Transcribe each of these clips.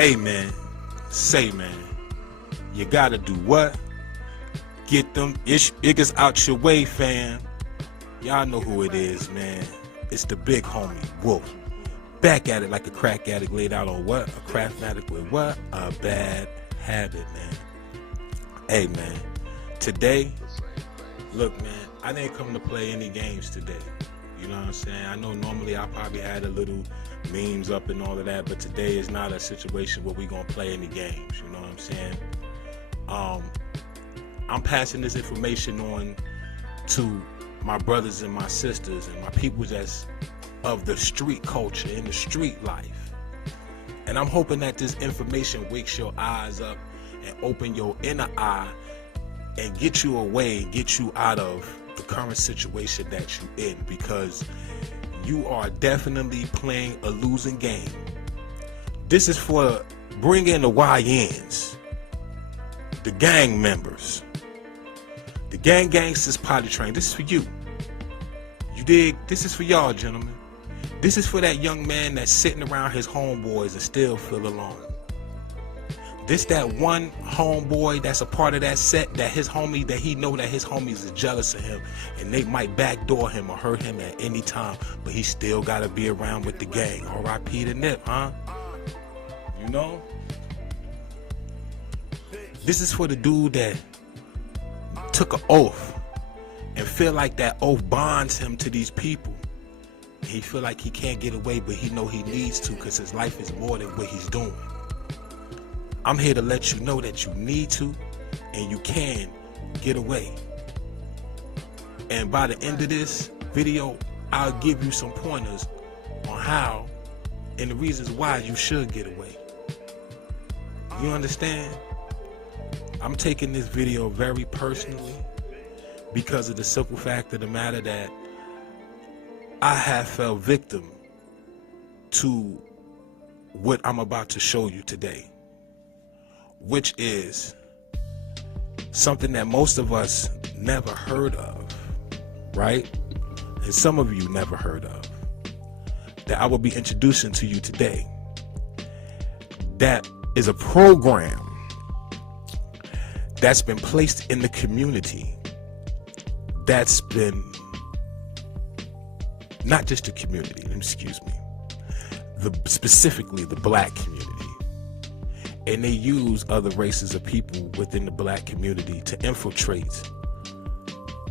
Hey man, say man, you gotta do what? Get them niggas out your way, fam. Y'all know who it is, man. It's the big homie, Wolf. Back at it like a crack addict laid out on what? A craft addict with what? A bad habit, man. Hey man, today, look man, I didn't come to play any games today. You know what I'm saying? I know normally I probably had a little memes up and all of that, but today is not a situation where we gonna play any games. You know what I'm saying? I'm passing this information on to my brothers and my sisters and my people that's of the street culture and the street life. And I'm hoping that this information wakes your eyes up and open your inner eye and get you away, get you out of the current situation that you in, because you are definitely playing a losing game. This is for bringing the YNs, the gang members, the gangsters potty train. This is for you. You dig? This is for y'all, gentlemen. This is for that young man that's sitting around his homeboys and still feel alone. This that one homeboy that's a part of that set, that his homie, that he know that his homies is jealous of him and they might backdoor him or hurt him at any time, but he still gotta be around with the gang. R.I.P. to Nip, huh? You know? This is for the dude that took an oath and feel like that oath bonds him to these people. He feel like he can't get away, but he know he needs to, because his life is more than what he's doing. I'm here to let you know that you need to and you can get away. And by the end of this video, I'll give you some pointers on how and the reasons why you should get away. You understand? I'm taking this video very personally because of the simple fact of the matter that I have fell victim to what I'm about to show you today, which is something that most of us never heard of, right? And some of you never heard of, that I will be introducing to you today. That is a program that's been placed in the community, that's been, not just the community, excuse me, specifically the black community. And they use other races of people within the black community to infiltrate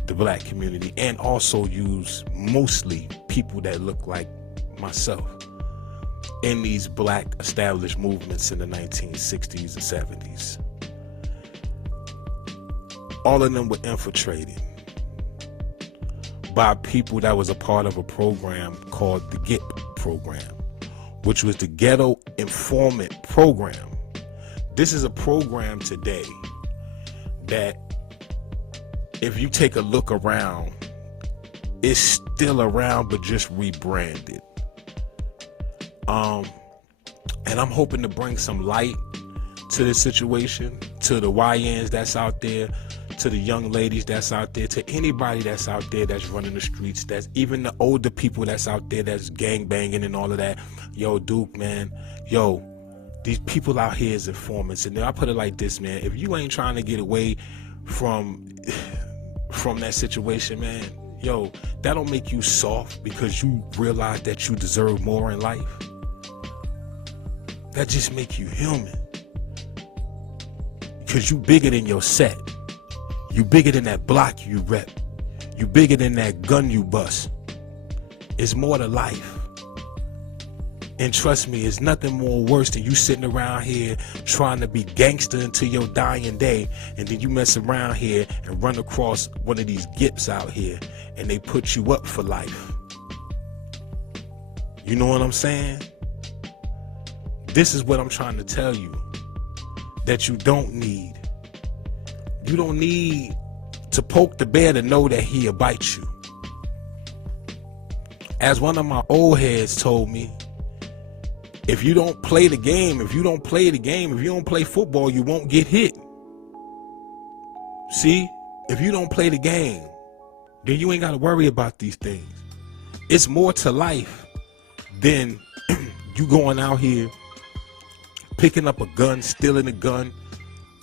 the black community, and also use mostly people that look like myself in these black established movements in the 1960s and 70s. All of them were infiltrated by people that was a part of a program called the Ghetto program, which was the Ghetto Informant program. This is a program today that, if you take a look around, it's still around but just rebranded. And I'm hoping to bring some light to this situation, to the YNs that's out there, to the young ladies that's out there, to anybody that's out there that's running the streets, that's even the older people that's out there that's gang banging and all of that. Yo, Duke, man, yo, these people out here is informants. And I put it like this, man, if you ain't trying to get away from that situation, man, yo, that don't make you soft because you realize that you deserve more in life. That just make you human, because you bigger than your set. You bigger than that block you rep. You bigger than that gun you bust. It's more to life. And trust me, it's nothing more worse than you sitting around here trying to be gangster until your dying day, and then you mess around here and run across one of these gips out here and they put you up for life. You know what I'm saying? This is what I'm trying to tell you, that you don't need. You don't need to poke the bear to know that he'll bite you. As one of my old heads told me, if you don't play the game, if you don't play football, you won't get hit. See, if you don't play the game, then you ain't got to worry about these things. It's more to life than you going out here picking up a gun, stealing a gun,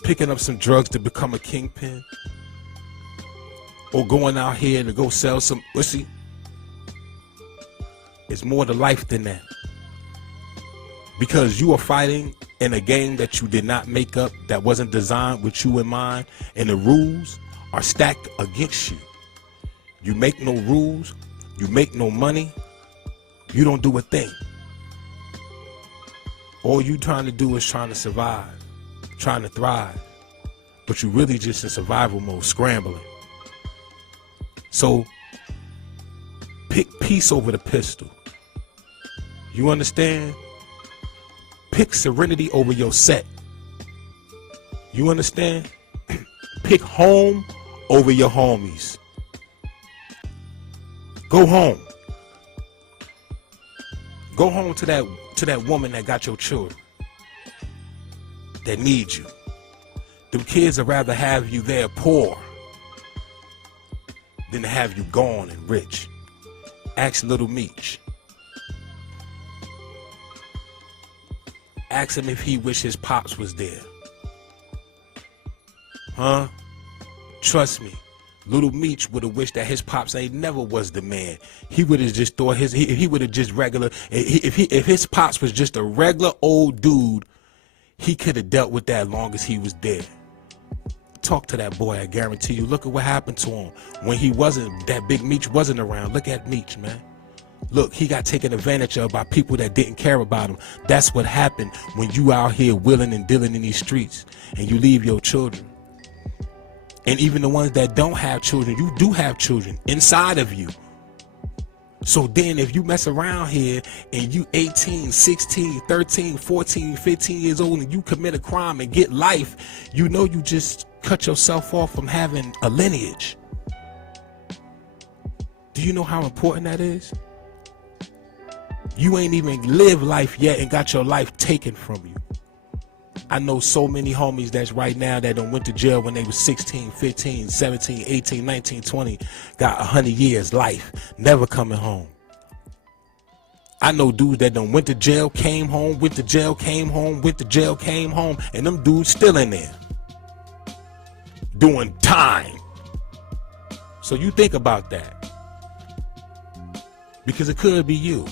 picking up some drugs to become a kingpin, or going out here to go sell some pussy. It's more to life than that. Because you are fighting in a game that you did not make up, that wasn't designed with you in mind, and the rules are stacked against you. You make no rules, you make no money, you don't do a thing. All you trying to do is trying to survive, trying to thrive, but you really just in survival mode, scrambling. So pick peace over the pistol. You understand? Pick serenity over your set. You understand? Pick home over your homies. Go home. Go home to that woman that got your children, that needs you. Them kids would rather have you there poor than to have you gone and rich. Ask Little Meech. Ask him if he wish his pops was there. Huh? Trust me, Little Meech would have wished that his pops ain't never was the man. He would have just thought he would have just regular. If his pops was just a regular old dude, he could have dealt with that long as he was there. Talk to that boy, I guarantee you. Look at what happened to him when he wasn't, that big Meech wasn't around. Look at Meech, man. Look, he got taken advantage of by people that didn't care about him. That's what happened when you out here willing and dealing in these streets and you leave your children. And even the ones that don't have children, you do have children inside of you. So then if you mess around here and you 18, 16, 13, 14, 15 years old and you commit a crime and get life, you know you just cut yourself off from having a lineage. Do you know how important that is? You ain't even lived life yet and got your life taken from you. I know so many homies that's right now that done went to jail when they was 16, 15, 17, 18, 19, 20, got 100 years life, never coming home. I know dudes that done went to jail, came home, went to jail, came home, went to jail, came home, and them dudes still in there doing time. So you think about that, because it could be you.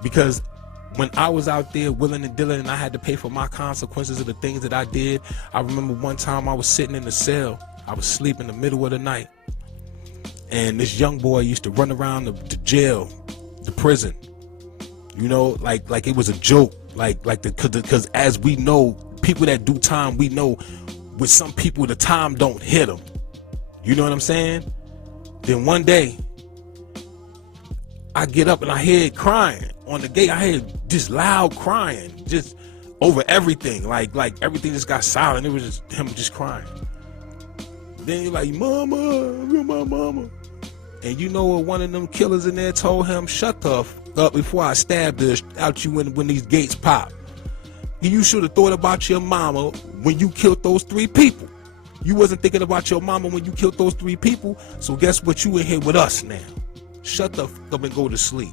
Because when I was out there willing and dealing and I had to pay for my consequences of the things that I did, I remember one time I was sitting in the cell. I was asleep in the middle of the night. And this young boy used to run around the jail, the prison, you know, like it was a joke, because as we know, people that do time, we know with some people, the time don't hit them. You know what I'm saying? Then one day, I get up and I hear it crying on the gate. I hear just loud crying, just over everything. Like everything just got silent. It was just him just crying. Then you're like, "Mama, you're my mama." And you know what? One of them killers in there told him, "Shut the f up before I stab this out you when these gates pop." You should have thought about your mama when you killed those 3 people. You wasn't thinking about your mama when you killed those 3 people. So guess what? You in here with us now. Shut the f up and go to sleep.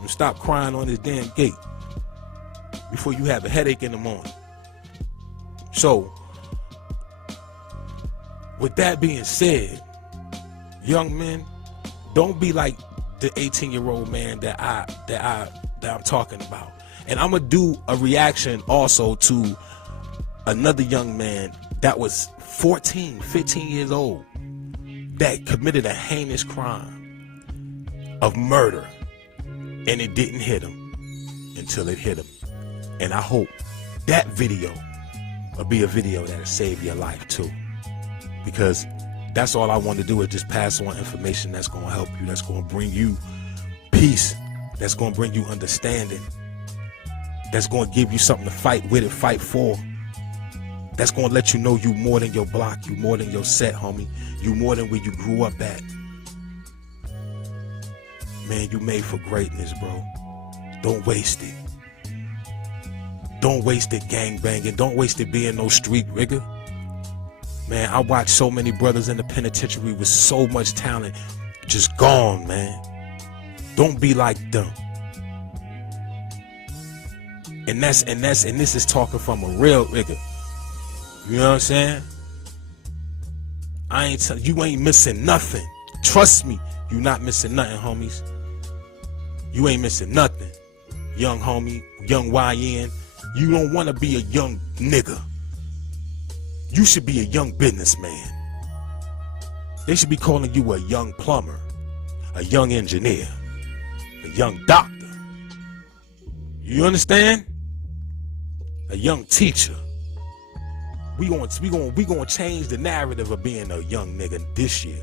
And stop crying on this damn gate before you have a headache in the morning. So, with that being said, young men, don't be like the 18-year-old man that I'm talking about. And I'm gonna do a reaction also to another young man that was 14, 15 years old that committed a heinous crime of murder, and it didn't hit him until it hit him. And I hope that video will be a video that'll save your life too, because that's all I want to do is just pass on information that's going to help you, that's going to bring you peace, that's going to bring you understanding, that's going to give you something to fight with and fight for, that's going to let you know you more than your block, you more than your set, homie, you more than where you grew up at. Man, you made for greatness, bro. Don't waste it. Don't waste it gang banging. Don't waste it being no street rigger. Man, I watched so many brothers in the penitentiary with so much talent just gone, man. Don't be like them. And this is talking from a real nigga. You know what I'm saying? You ain't missing nothing. Trust me, you not missing nothing, homies. You ain't missing nothing. Young homie, young YN. You don't want to be a young nigga. You should be a young businessman. They should be calling you a young plumber, a young engineer, a young doctor. You understand? A young teacher. We gonna change the narrative of being a young nigga this year.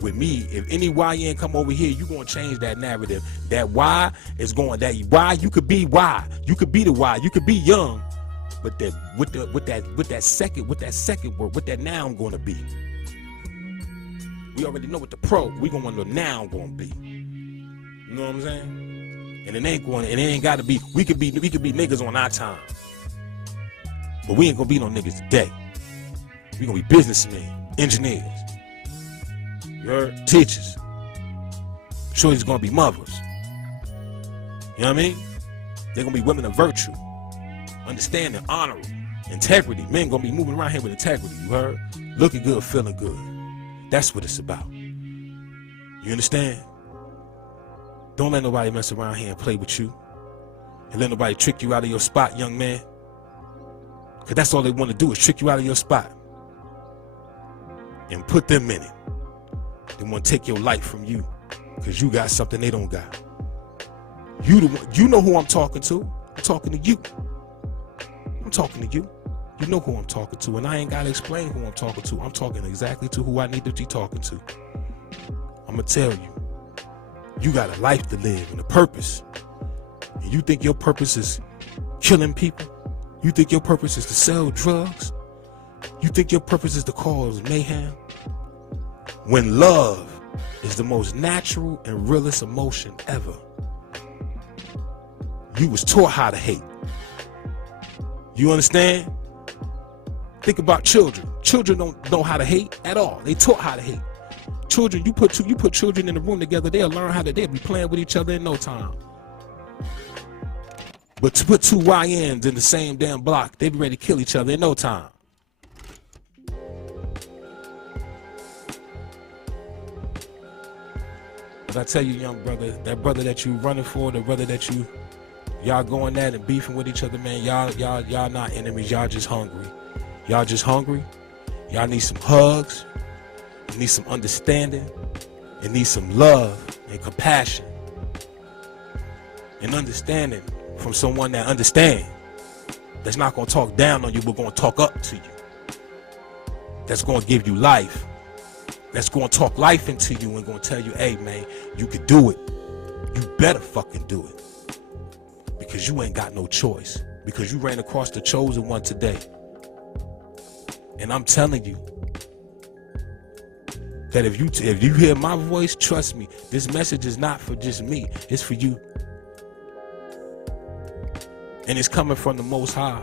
With me, if any YN come over here, you gonna change that narrative. That Y is going. That Y, you could be Y. You could be the Y. You could be young, but that with that second word, what that noun gonna be. We already know what the we gonna know the noun gonna be. You know what I'm saying? And it ain't gotta be. We could be niggas on our time, but we ain't gonna be no niggas today. We gonna be businessmen, engineers. You heard? Teachers. Sure, he's gonna be mothers. You know what I mean? They're gonna be women of virtue, understanding, honorable, integrity. Men gonna be moving around here with integrity. You heard? Looking good, feeling good. That's what it's about. You understand? Don't let nobody mess around here and play with you, and let nobody trick you out of your spot, young man. Cause that's all they want to do is trick you out of your spot and put them in it. They want to take your life from you because you got something they don't got. You the one, you know who I'm talking to. I'm talking to you. I'm talking to you. You know who I'm talking to, and I ain't got to explain who I'm talking to. I'm talking exactly to who I need to be talking to. I'm going to tell you, you got a life to live and a purpose. And you think your purpose is killing people? You think your purpose is to sell drugs? You think your purpose is to cause mayhem? When love is the most natural and realest emotion ever. You was taught how to hate. You understand? Think about children. Children don't know how to hate at all. They taught how to hate. Children, you put children in the room together, they'll learn how to, they'll be playing with each other in no time. But to put two YNs in the same damn block, they be ready to kill each other in no time. But I tell you, young brother, that brother that you running for, the brother that y'all going at and beefing with each other, man, y'all not enemies, y'all just hungry. Y'all just hungry. Y'all need some hugs. You need some understanding. You need some love and compassion. And understanding from someone that understands. That's not going to talk down on you, but going to talk up to you. That's going to give you life. That's going to talk life into you and going to tell you, hey, man, you could do it. You better fucking do it. Because you ain't got no choice. Because you ran across the chosen one today. And I'm telling you that if you hear my voice, trust me, this message is not for just me. It's for you. And it's coming from the Most High.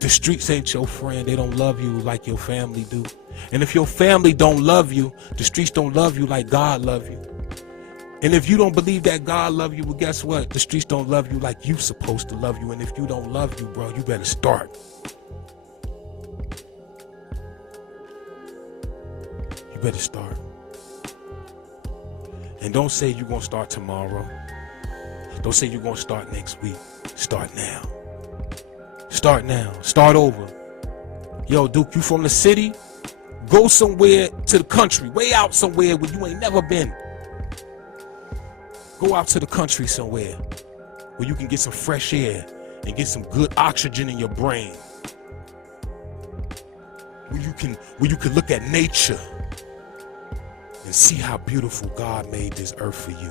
The streets ain't your friend. They don't love you like your family do. And if your family don't love you, the streets don't love you like God love you. And if you don't believe that God love you, well, guess what? The streets don't love you like you supposed to love you. And if you don't love you, bro, you better start. You better start. And don't say you're going to start tomorrow. Don't say you're going to start next week. Start now. Start now. Start over. Yo, Duke, you from the city? Go somewhere to the country. Way out somewhere where you ain't never been. Go out to the country somewhere where you can get some fresh air and get some good oxygen in your brain. Where you can look at nature and see how beautiful God made this earth for you.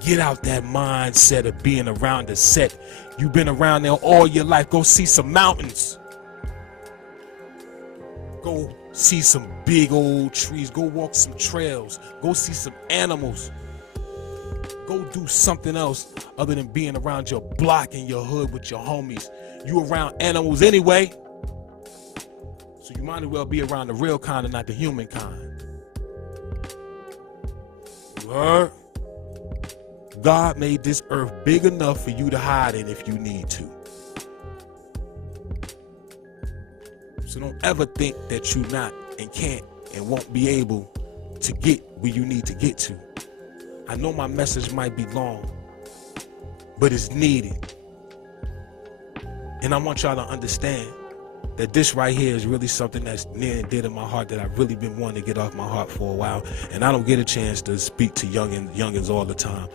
Get out that mindset of being around the set. You've been around there all your life. Go see some mountains. Go see some big old trees. Go walk some trails. Go see some animals. Go do something else other than being around your block and your hood with your homies. You around animals anyway. So you might as well be around the real kind and not the human kind. What? God made this earth big enough for you to hide in if you need to. So don't ever think that you not and can't and won't be able to get where you need to get to. I know my message might be long, but it's needed. And I want y'all to understand that this right here is really something that's near and dear to my heart that I've really been wanting to get off my heart for a while. And I don't get a chance to speak to youngins all the time.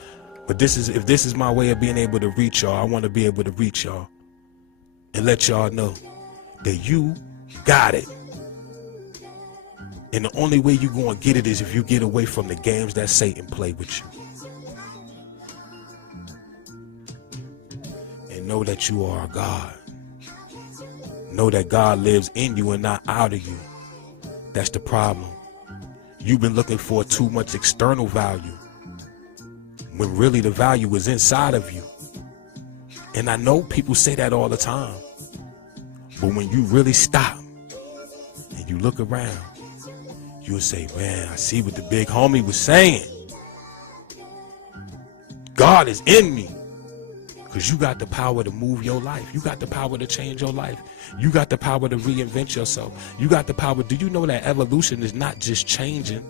But if this is my way of being able to reach y'all, I want to be able to reach y'all and let y'all know that you got it. And the only way you're going to get it is if you get away from the games that Satan play with you. And know that you are God. Know that God lives in you and not out of you. That's the problem. You've been looking for too much external value, when really the value is inside of you. And I know people say that all the time. But when you really stop and you look around, you'll say, man, I see what the big homie was saying. God is in me. Because you got the power to move your life. You got the power to change your life. You got the power to reinvent yourself. You got the power. Do you know that evolution is not just changing,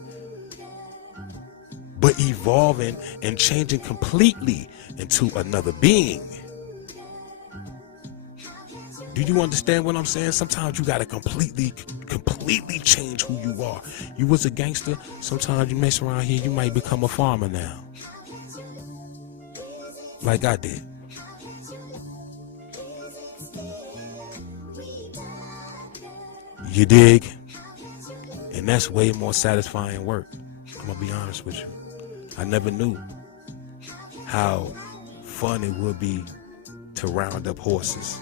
but evolving and changing completely into another being? Do you understand what I'm saying? Sometimes you got to completely change who you are. You was a gangster. Sometimes you mess around here, you might become a farmer now. Like I did. You dig? And that's way more satisfying work. I'm gonna be honest with you. I never knew how fun it would be to round up horses.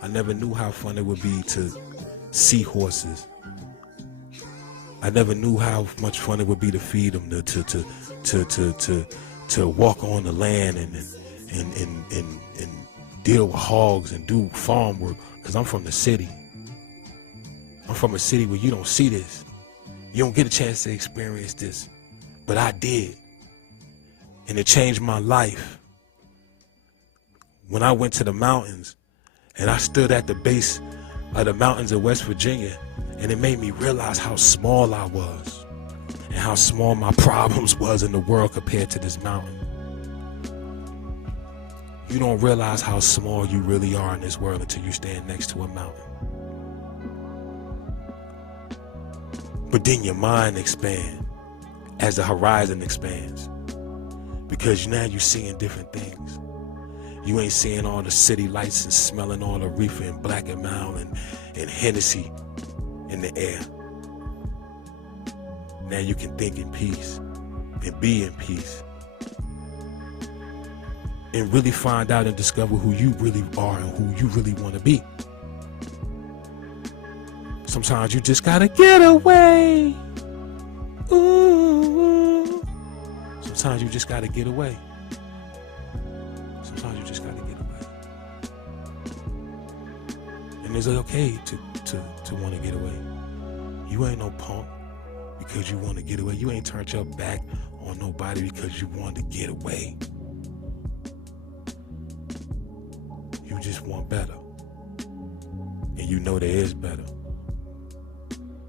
I never knew how fun it would be to see horses. I never knew how much fun it would be to feed them, to walk on the land and deal with hogs and do farm work. Because I'm from the city. I'm from a city where you don't see this. You don't get a chance to experience this. But I did. And it changed my life. When I went to the mountains and I stood at the base of the mountains of West Virginia, and it made me realize how small I was and how small my problems was in the world compared to this mountain. You don't realize how small you really are in this world until you stand next to a mountain. But then your mind expands as the horizon expands, because now you're seeing different things. You ain't seeing all the city lights and smelling all the reefer and Black and Mild and Hennessy in the air. Now you can think in peace and be in peace and really find out and discover who you really are and who you really want to be. Sometimes you just gotta get away. Ooh. Sometimes you just gotta get away. Sometimes you just gotta get away. And it's okay to want to get away. You ain't no punk because you want to get away. You ain't turned your back on nobody because you want to get away. You just want better. And you know there is better.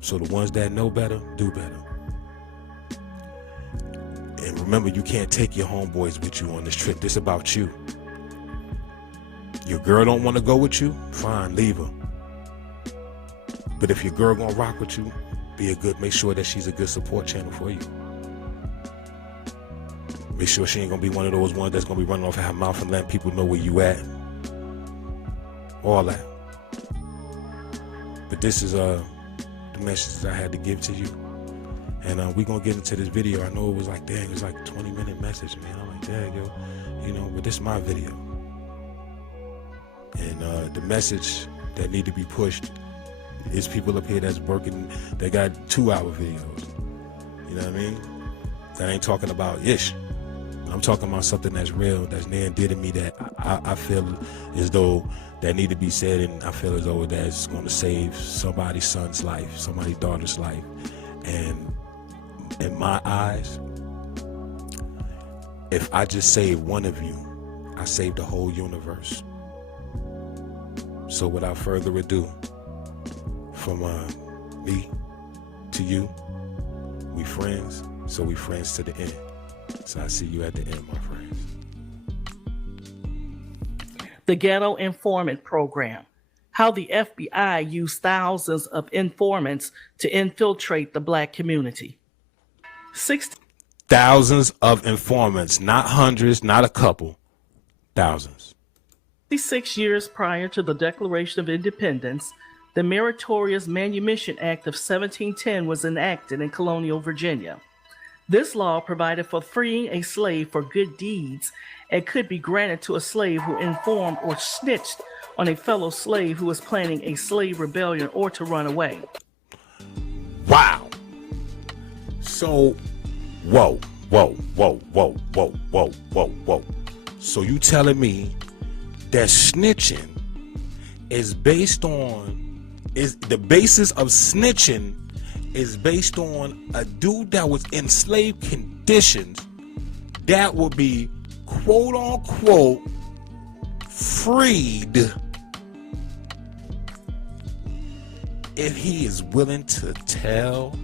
So the ones that know better, do better. And remember, you can't take your homeboys with you on this trip. This is about you. Your girl don't want to go with you, fine, leave her. But if your girl gonna rock with you, make sure that she's a good support channel for you. Make sure she ain't gonna be one of those ones that's gonna be running off her mouth and letting people know where you at. All that. But this is the messages I had to give to you. And we're gonna get into this video. I know it was like, dang, it was like a 20-minute message, man. I'm like, dang, yo, but this is my video. And the message that need to be pushed is people up here that's working, they got 2-hour videos. You know what I mean? That ain't talking about ish. I'm talking about something that's real, that's near and dear to me, that I feel as though that need to be said, and I feel as though that's going to save somebody's son's life, somebody's daughter's life. And in my eyes, If I just save one of you, I saved the whole universe. So without further ado, from me to you, we friends, so we friends to the end. So I see you at the end, my friends. The Ghetto Informant Program. How the FBI used thousands of informants to infiltrate the Black community. Thousands of informants, not hundreds, not a couple, thousands. 66 years prior to the Declaration of Independence, the Meritorious Manumission Act of 1710 was enacted in colonial Virginia. This law provided for freeing a slave for good deeds and could be granted to a slave who informed or snitched on a fellow slave who was planning a slave rebellion or to run away. Wow. So, whoa. So you telling me that snitching is based on, is the basis of snitching is based on a dude that was in slave conditions that would be quote unquote freed if he is willing to tell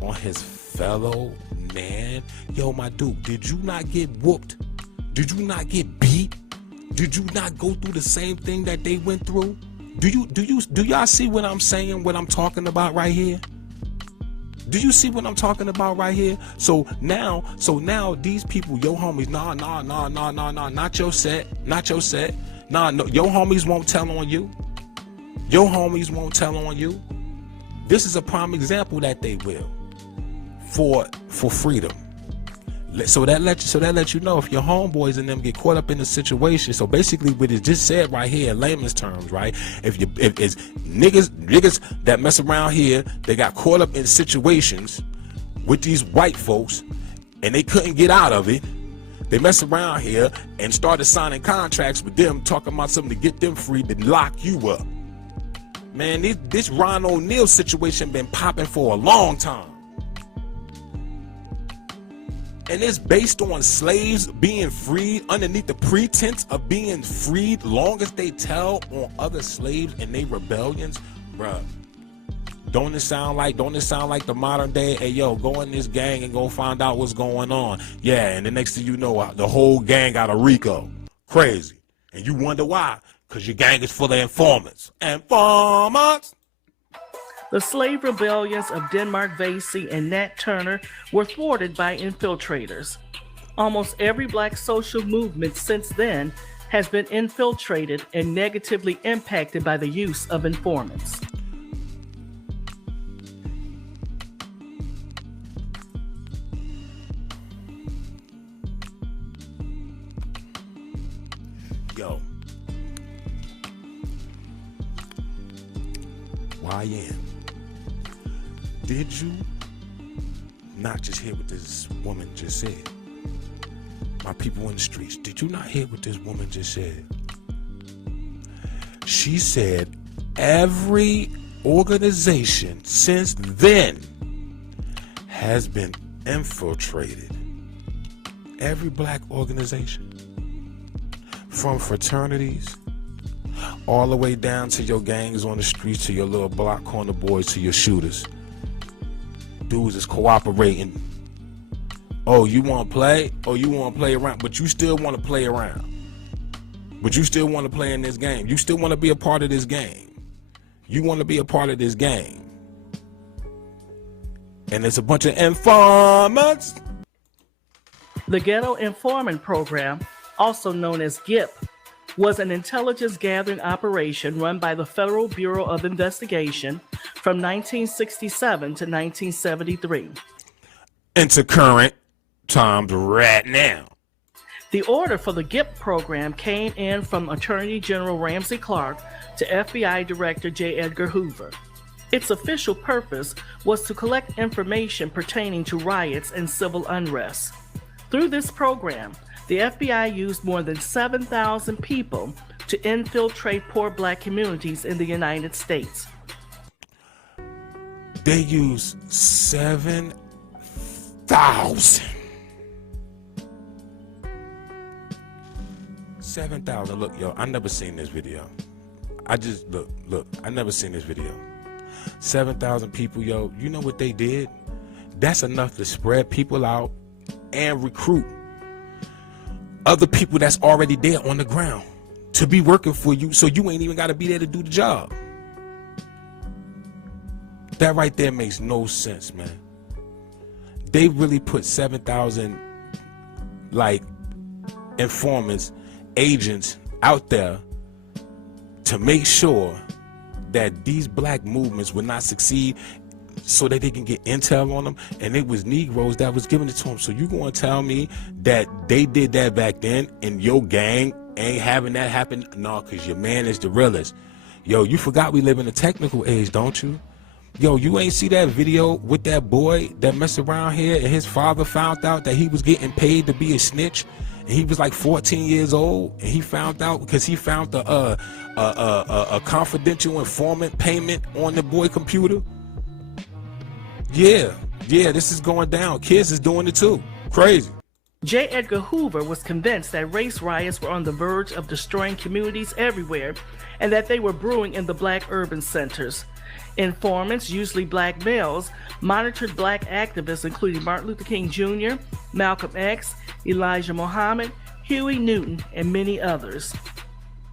on his fellow man? Yo, my dude, did you not get whooped? Did you not get beat? Did you not go through the same thing that they went through? Do y'all see what I'm saying, what I'm talking about right here? Do you see what I'm talking about right here? So now these people, your homies, nah, not your set. Nah, no, your homies won't tell on you. Your homies won't tell on you. This is a prime example that they will for freedom. So that lets you know if your homeboys and them get caught up in the situation. So basically what it just said right here in layman's terms, right? If it's niggas that mess around here, they got caught up in situations with these white folks and they couldn't get out of it. They mess around here and started signing contracts with them, talking about something to get them free, to lock you up. Man, this Ron O'Neal situation been popping for a long time. And it's based on slaves being freed underneath the pretense of being freed, long as they tell on other slaves and they rebellions. Bruh, don't it sound like the modern day, hey yo, go in this gang and go find out what's going on? Yeah, and the next thing you know, the whole gang got a RICO. Crazy. And you wonder why? Because your gang is full of informants. Informants! The slave rebellions of Denmark Vesey and Nat Turner were thwarted by infiltrators. Almost every Black social movement since then has been infiltrated and negatively impacted by the use of informants. Yo. YN. Did you not just hear what this woman just said? My people in the streets, did you not hear what this woman just said? She said every organization since then has been infiltrated. Every Black organization. From fraternities all the way down to your gangs on the streets, to your little block corner boys, to your shooters. Dudes is cooperating. Oh, you want to play? Oh, you want to play around? But you still want to play around. But you still want to play in this game. You still want to be a part of this game. You want to be a part of this game. And it's a bunch of informants. The Ghetto Informant Program, also known as GIP, was an intelligence gathering operation run by the Federal Bureau of Investigation from 1967 to 1973. Into current times right now. The order for the GIP program came in from Attorney General Ramsey Clark to FBI Director J. Edgar Hoover. Its official purpose was to collect information pertaining to riots and civil unrest. Through this program, the FBI used more than 7,000 people to infiltrate poor Black communities in the United States. They used 7,000. 7,000. Look, yo, I never seen this video. I just look. I never seen this video. 7,000 people, yo. You know what they did? That's enough to spread people out and recruit other people that's already there on the ground to be working for you, so you ain't even got to be there to do the job. That right there makes no sense, man. They really put 7,000 like informants, agents out there to make sure that these black movements would not succeed, so that they can get intel on them, and it was Negroes that was giving it to them. So you gonna tell me that they did that back then and your gang ain't having that happen? No, because your man is the realest. Yo, you forgot we live in a technical age, don't you? Yo, you ain't see that video with that boy that messed around here and his father found out that he was getting paid to be a snitch, and he was like 14 years old, and he found out because he found a confidential informant payment on the boy computer. Yeah, this is going down. Kids is doing it too. Crazy. J. Edgar Hoover was convinced that race riots were on the verge of destroying communities everywhere, and that they were brewing in the black urban centers. Informants, usually black males, monitored black activists including Martin Luther King Jr., Malcolm X, Elijah Muhammad, Huey Newton, and many others.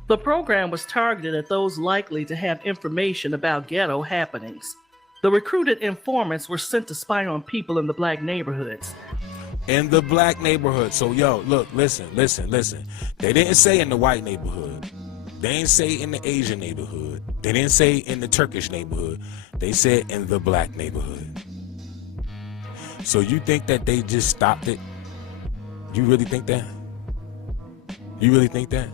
The program was targeted at those likely to have information about ghetto happenings. The recruited informants were sent to spy on people in the black neighborhoods. In the black neighborhood. So, yo, look, listen. They didn't say in the white neighborhood. They didn't say in the Asian neighborhood. They didn't say in the Turkish neighborhood. They said in the black neighborhood. So you think that they just stopped it? You really think that? You really think that?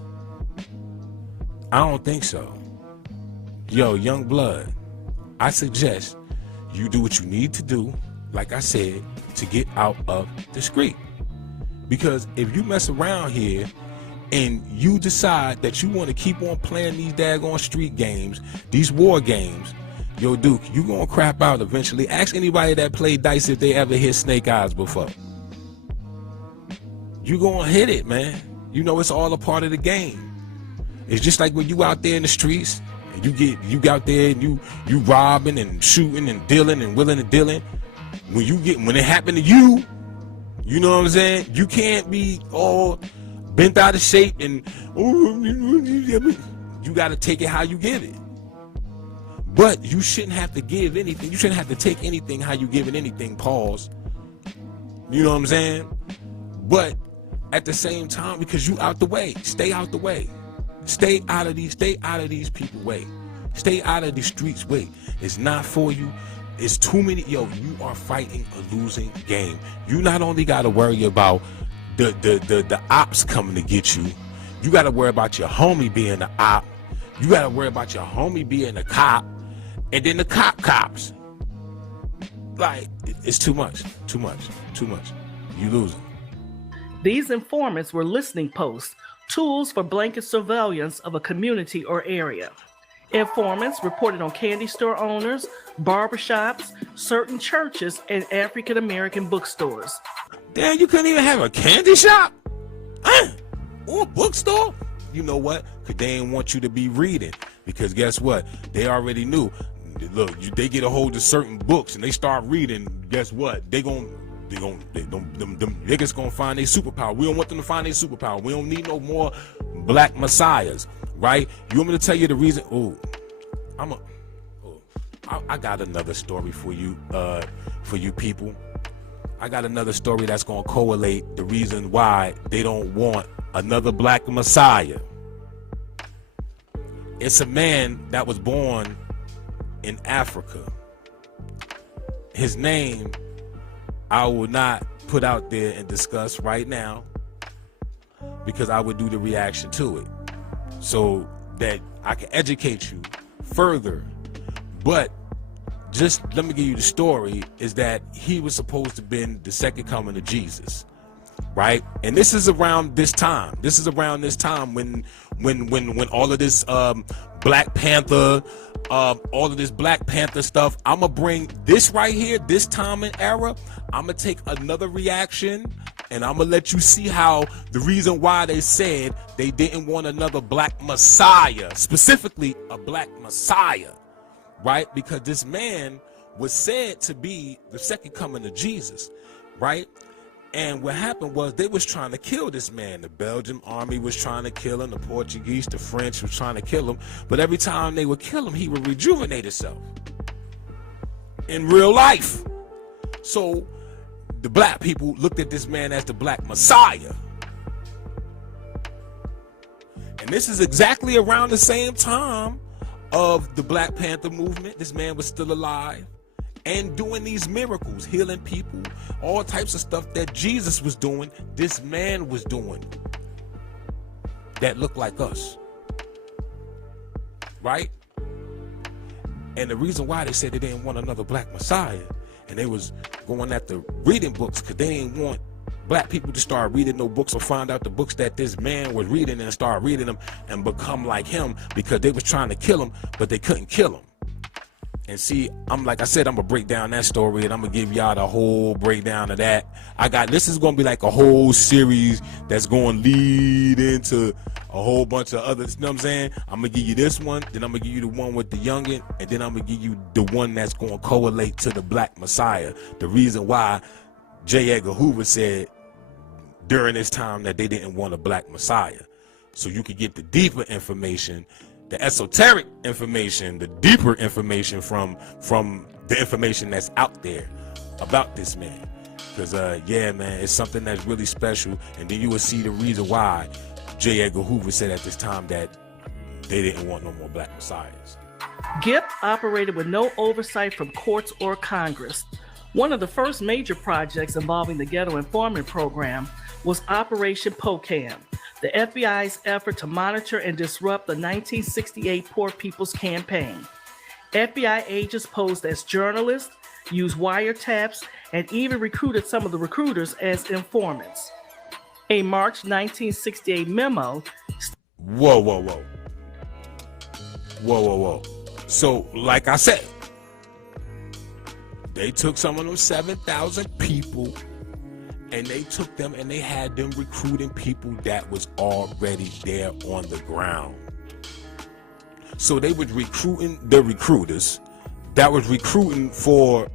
I don't think so. Yo, young blood, I suggest you do what you need to do, like I said, to get out of the street. Because if you mess around here and you decide that you want to keep on playing these daggone street games, these war games, yo, Duke, you gonna crap out eventually. Ask anybody that played dice if they ever hit snake eyes before. You gonna hit it, man. You know it's all a part of the game. It's just like when you out there in the streets, and you out there and you robbing and shooting and dealing and willing and dealing. When it happened to you, you know what I'm saying? You can't be all bent out of shape and you got to take it how you give it. But you shouldn't have to give anything. You shouldn't have to take anything how you give it anything. Pause. You know what I'm saying? But at the same time, because you out the way, stay out the way. Stay out of these people way. Stay out of the streets way. It's not for you. It's too many. Yo, you are fighting a losing game. You not only got to worry about the ops coming to get you. You got to worry about your homie being the op. You got to worry about your homie being the cop, and then the cops. Like, it's too much. You losing. These informants were listening posts, tools for blanket surveillance of a community or area. Informants reported on candy store owners, barbershops, certain churches, and African American bookstores. Damn, you couldn't even have a candy shop? Or a bookstore? You know what? Because they didn't want you to be reading. Because guess what? They already knew. Look, they get a hold of certain books and they start reading. Guess what? Them niggas gonna find their superpower. We don't want them to find their superpower. We don't need no more black messiahs, right? You want me to tell you the reason? I got another story for you people. I got another story that's gonna correlate the reason why they don't want another black messiah. It's a man that was born in Africa. His name I will not put out there and discuss right now because I would do the reaction to it so that I can educate you further. But just let me give you the story is that he was supposed to have been the second coming of Jesus, right? And this is around this time. This is around this time when all of this Black Panther, all of this Black Panther stuff. I'm gonna bring this right here, this time and era. I'm gonna take another reaction And I'm gonna let you see how the reason why they said they didn't want another black messiah, specifically a black messiah, right? Because this man was said to be the second coming of Jesus, right? And what happened was they was trying to kill this man. The Belgian army was trying to kill him. The Portuguese, the French was trying to kill him. But every time they would kill him, he would rejuvenate himself in real life. So the black people looked at this man as the black messiah. And this is exactly around the same time of the Black Panther movement. This man was still alive and doing these miracles, healing people, all types of stuff that Jesus was doing, this man was doing that looked like us, right? And the reason why they said they didn't want another black messiah, and they was going after reading books because they didn't want black people to start reading no books or find out the books that this man was reading and start reading them and become like him, because they was trying to kill him, but they couldn't kill him. And see, like I said, I'm gonna break down that story, and I'm gonna give y'all the whole breakdown of that. This is gonna be like a whole series that's gonna lead into a whole bunch of others. You know what I'm saying? I'm gonna give you this one, then I'm gonna give you the one with the youngin, and then I'm gonna give you the one that's gonna correlate to the Black Messiah. The reason why J. Edgar Hoover said during this time that they didn't want a Black Messiah. So you could get the deeper information, the esoteric information, the deeper information from the information that's out there about this man. Because yeah, man, it's something that's really special. And then you will see the reason why J. Edgar Hoover said at this time that they didn't want no more black messiahs. GIP operated with no oversight from courts or Congress. One of the first major projects involving the Ghetto Informant program was Operation POCAM, the FBI's effort to monitor and disrupt the 1968 Poor People's Campaign. FBI agents posed as journalists, used wiretaps, and even recruited some of the recruiters as informants. A March 1968 memo. Whoa. So, like I said, they took some of those 7,000 people and they took them and they had them recruiting people that was already there on the ground. So they was recruiting the recruiters that was recruiting for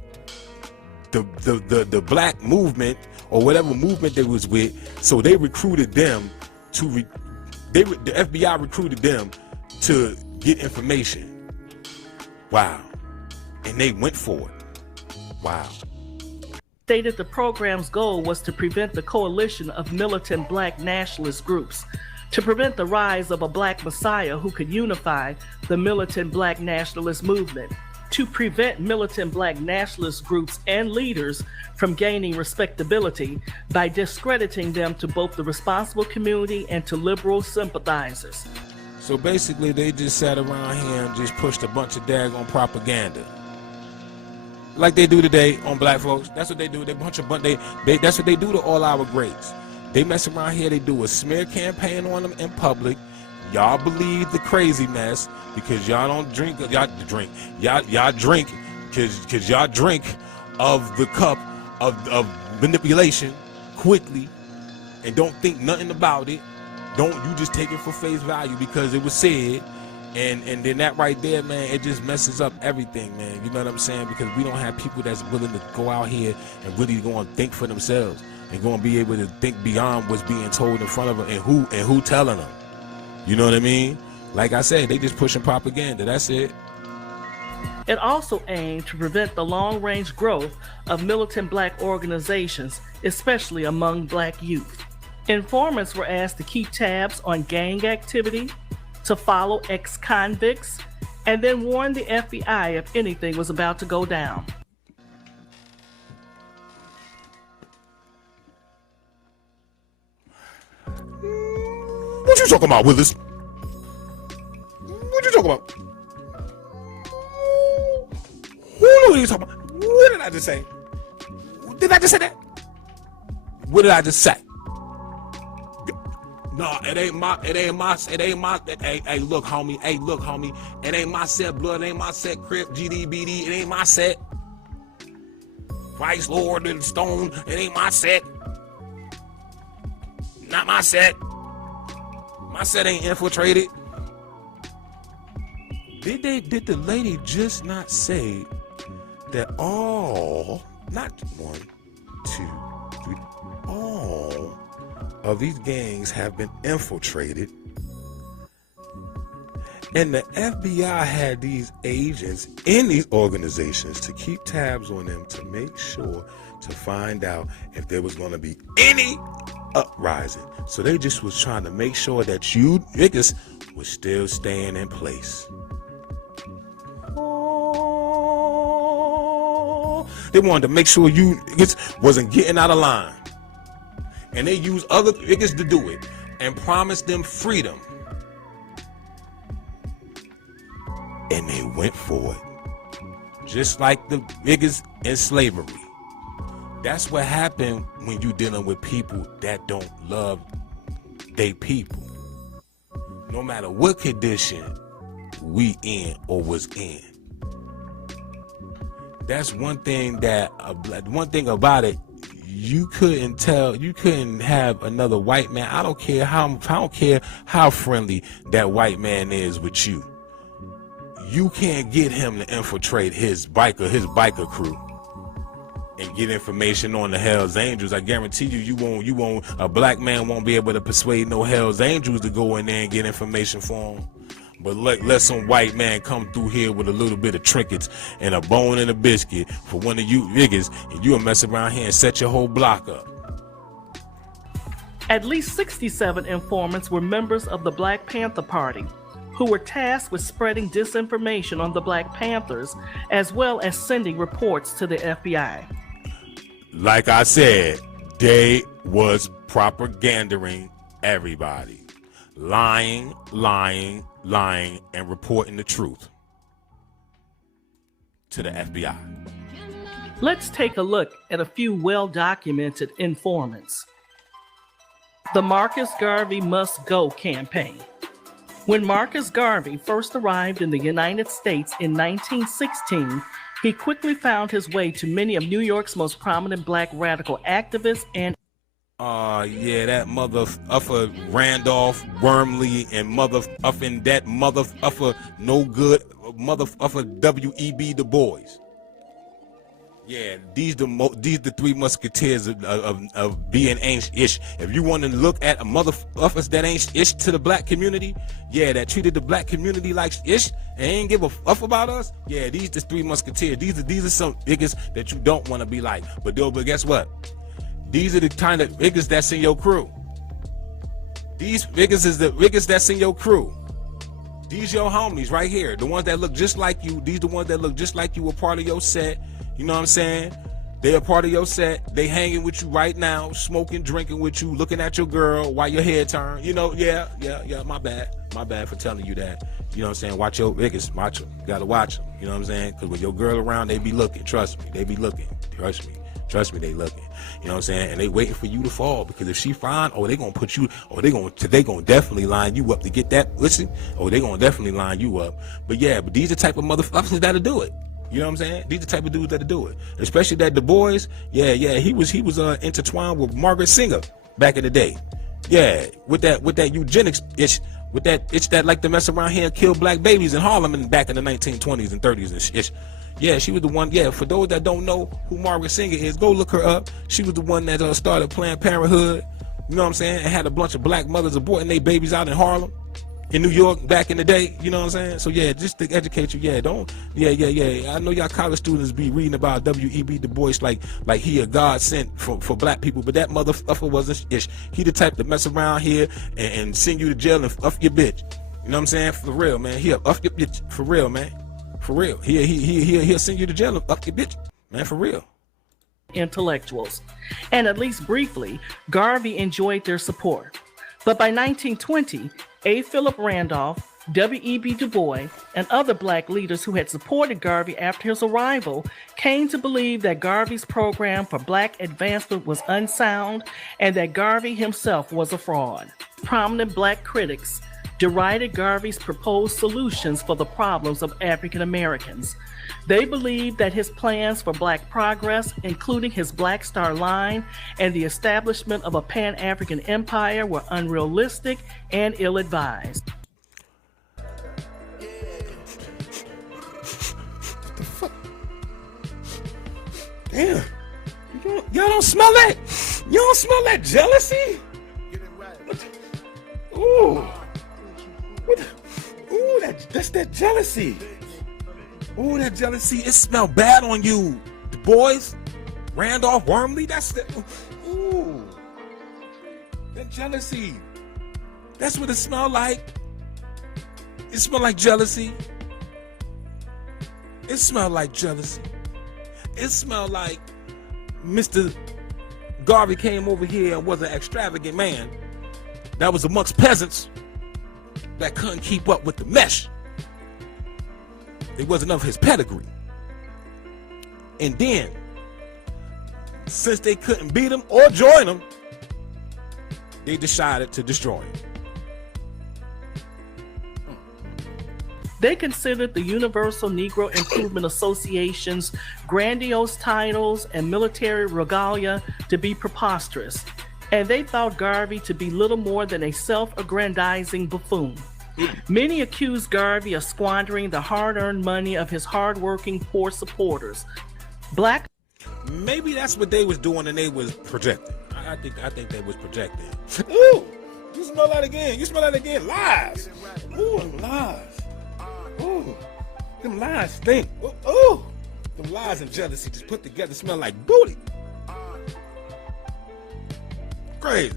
the black movement or whatever movement they was with. So they recruited them to the FBI recruited them to get information. Wow. And they went for it. Wow. Stated the program's goal was to prevent the coalition of militant black nationalist groups, to prevent the rise of a black messiah who could unify the militant black nationalist movement, to prevent militant black nationalist groups and leaders from gaining respectability by discrediting them to both the responsible community and to liberal sympathizers. So basically they just sat around here and just pushed a bunch of daggone propaganda. Like they do today on black folks. That's what they do. That's what they do to all our greats. They mess around here, they do a smear campaign on them in public. Y'all believe the crazy mess because y'all don't drink. Y'all drink because y'all drink of the cup of manipulation quickly and don't think nothing about it. You just take it for face value because it was said. And then that right there, man, it just messes up everything, man. You know what I'm saying? Because we don't have people that's willing to go out here and really go and think for themselves and go and be able to think beyond what's being told in front of them and who telling them. You know what I mean? Like I said, they just pushing propaganda. That's it. It also aimed to prevent the long-range growth of militant black organizations, especially among black youth. Informants were asked to keep tabs on gang activity, to follow ex-convicts, and then warn the FBI if anything was about to go down. What you talking about, Willis? What you talking about? Who know what you talking about? What did I just say? Did I just say that? What did I just say? No, it ain't my, hey, look, homie, it ain't my set, blood, it ain't my set, Crip, GDBD, it ain't my set. Christ, Lord, and Stone, it ain't my set. not my set. My set ain't infiltrated. Did the lady just not say that all, not 1, 2, 3, all of these gangs have been infiltrated? And the FBI had these agents in these organizations to keep tabs on them to make sure to find out if there was going to be any uprising. So they just was trying to make sure that you niggas was still staying in place. Oh, they wanted to make sure you niggas wasn't getting out of line. And they used other niggas to do it and promised them freedom. And they went for it, just like the niggas in slavery. That's what happened when you dealing with people that don't love they people. No matter what condition we in or was in. That's one thing about it. You couldn't have another white man. I don't care how friendly that white man is with you. You can't get him to infiltrate his biker crew and get information on the Hells Angels. I guarantee you, a black man won't be able to persuade no Hells Angels to go in there and get information for him. But let some white man come through here with a little bit of trinkets and a bone and a biscuit for one of you niggas, and you'll mess around here and set your whole block up. At least 67 informants were members of the Black Panther Party, who were tasked with spreading disinformation on the Black Panthers, as well as sending reports to the FBI. Like I said, they was propagandering everybody. Lying, and reporting the truth to the FBI. Let's take a look at a few well-documented informants. The Marcus Garvey Must Go campaign. When Marcus Garvey first arrived in the United States in 1916, he quickly found his way to many of New York's most prominent black radical activists and that motherfuffer Randolph Wormley and that motherfuffer no good motherfuffer W.E.B. Du Bois. Yeah, these the three musketeers of being ain't-ish. If you want to look at a motherfuckers that ain't ish to the black community, yeah, that treated the black community like ish and ain't give a fuck about us, yeah, these the three musketeers. These are some niggas that you don't want to be like. But guess what? These are the kind of niggas that's in your crew. These niggas is the niggas that's in your crew. These your homies right here. The ones that look just like you. These the ones that look just like you, a part of your set. You know what I'm saying? They a part of your set. They hanging with you right now, smoking, drinking with you, looking at your girl while your head turn. You know, yeah. My bad for telling you that. You know what I'm saying? Watch your niggas. Watch them. You gotta watch them. You know what I'm saying? Because with your girl around, they be looking. Trust me, they be looking. Trust me, they looking. You know what I'm saying? And they waiting for you to fall, because if she fine, they gonna put you, they gonna definitely line you up to get that. Listen, they gonna definitely line you up. But these are the type of motherfuckers that'll do it. You know what I'm saying? These are the type of dudes that'll do it. Especially that Du Bois. Yeah. He was intertwined with Margaret Singer back in the day. Yeah, with that eugenics itch, with that itch that like to mess around here and kill black babies in Harlem back in the 1920s and 30s and shit. Yeah, she was the one. Yeah, for those that don't know who Margaret Singer is, go look her up. She was the one that started Planned Parenthood. You know what I'm saying? And had a bunch of black mothers aborting their babies out in Harlem, in New York back in the day. You know what I'm saying? So yeah, just to educate you. Yeah, I know y'all college students be reading about W.E.B. Du Bois like he a god sent for black people, but that motherfucker wasn't ish. He the type to mess around here and send you to jail and fuck your bitch. You know what I'm saying? For real, man. He'll fuck your bitch. For real, man. For real. He'll send you to jail and fuck your bitch. Man, for real. Intellectuals. And at least briefly, Garvey enjoyed their support. But by 1920, A. Philip Randolph, W.E.B. Du Bois, and other black leaders who had supported Garvey after his arrival came to believe that Garvey's program for black advancement was unsound and that Garvey himself was a fraud. Prominent black critics derided Garvey's proposed solutions for the problems of African Americans. They believed that his plans for Black progress, including his Black Star Line and the establishment of a Pan-African empire, were unrealistic and ill-advised. Damn. Y'all don't smell that? You don't smell that jealousy? Ooh. What the, ooh, that's that jealousy. Ooh, that jealousy. It smell bad on you. The boys, Randolph, Wormley, that's the, ooh. That jealousy. That's what it smell like. It smell like jealousy. It smell like jealousy. It smelled like Mr. Garvey came over here and was an extravagant man that was amongst peasants that couldn't keep up with the mesh. It wasn't of his pedigree. And then, since they couldn't beat him or join him, they decided to destroy him. They considered the Universal Negro Improvement Association's grandiose titles and military regalia to be preposterous, and they thought Garvey to be little more than a self-aggrandizing buffoon. Many accused Garvey of squandering the hard-earned money of his hard-working poor supporters. Black. Maybe that's what they was doing and they was projecting. I think they was projecting. Ooh, you smell that again. You smell that again. Lies. Ooh, them lies. Ooh, them lies stink. Ooh, them lies and jealousy just put together smell like booty. Crazy.